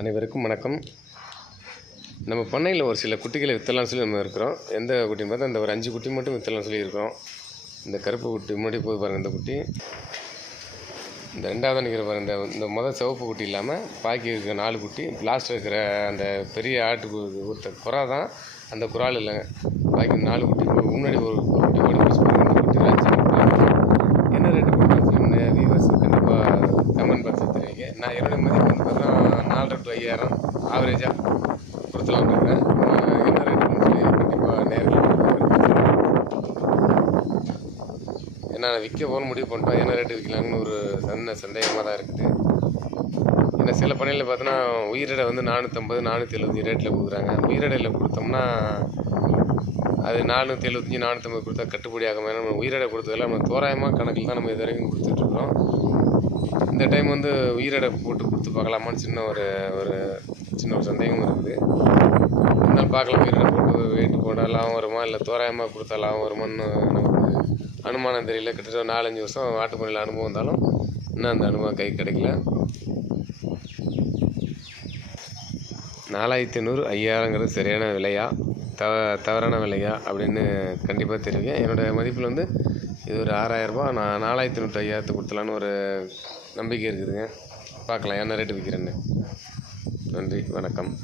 அனைவருக்கும் வணக்கம். நம்ம பண்ணையில் ஒரு சில குட்டிகளை வித்தலாம் சொல்லி நம்ம இருக்கிறோம். எந்த குட்டின்னு பார்த்தா இந்த ஒரு அஞ்சு குட்டி மட்டும் வித்தலாம் சொல்லி இருக்கிறோம். இந்த கருப்பு குட்டி முன்னாடி போய் பாருங்கள் இந்த குட்டி. இந்த ரெண்டாவது நிற்கிற பாருங்கள் இந்த இந்த முதல் சிவப்பு குட்டி இல்லாமல் பாக்கி இருக்கிற நாலு குட்டி லாஸ்ட் இருக்கிற அந்த பெரிய ஆட்டு ஒருத்த குறா தான் அந்த குறால் இல்லைங்க. பாக்கி நாலு குட்டி முன்னாடி ஒரு குட்டி ஓடி குட்டி அஞ்சு குட்டி என்ன ரேட்டு வியூவர்ஸ் கண்டிப்பாக கமெண்ட் பாக்ஸ் தெரிவிங்க. நான் என்னுடைய மதிப்பு ஹண்ட்ரட் டு ஐயாயிரம் ஆவரேஜாக கொடுத்துலாம் என்ன ரேட்டு சொல்லி கண்டிப்பாக நேரில் ஏன்னா நான் விற்க போகணும் முடிவு பண்ணிட்டோம். என்ன ரேட்டு விற்கலாம்னு ஒரு சின்ன சந்தேகமாக தான் இருக்குது. ஏன்னா சில பணியில் பார்த்தோன்னா உயிரிடை வந்து நானூற்றம்பது நானூற்றி எழுபத்தி ரேட்டில் கொடுக்குறாங்க உயிரிடையில் கொடுத்தோம்னா அது நானூற்றி எழுபத்தஞ்சி நானூற்றம்பது கொடுத்தா கட்டுப்படி ஆகாமல் ஏன்னா நம்ம உயிரிடை கொடுத்ததெல்லாம் நம்ம தோராயமாக கணக்கில் தான் நம்ம இது வரைக்கும் கொடுத்துட்ருக்குறோம் இந்த டைம் வந்து உயிரிடை போட்டு கொடுத்து பார்க்கலாமான்னு சின்ன ஒரு ஒரு சின்ன ஒரு சந்தேகமும் இருக்குது. இருந்தாலும் பார்க்கலாம் உயிரிடை போட்டு வெயிட்டு போட்டாலும் வருமா இல்லை தோராயமாக கொடுத்தாலாம் வருமான்னு நமக்கு அனுமானம் தெரியல. கிட்டத்தட்ட நாலஞ்சு வருஷம் ஆட்டுப்பணியில் அனுபவம் இருந்தாலும் இன்னும் அந்த அனுபவம் கை கிடைக்கல. நாலாயிரத்தி ஐநூறு ஐயாயிரங்கிறது சரியான விலையா? தவ தவறான விலையா? அப்படின்னு கண்டிப்பாக தெரிவிங்க என்னோடய மதிப்பில் வந்து இது ஒரு ஆறாயிரரூபா நான் நாலாயிரத்தி நூற்றி ஐயாயிரத்து கொடுத்தலான்னு ஒரு நம்பிக்கை இருக்குதுங்க. பார்க்கலாம் என்ன ரேட்டு விற்கிறேன்னு நன்றி வணக்கம்.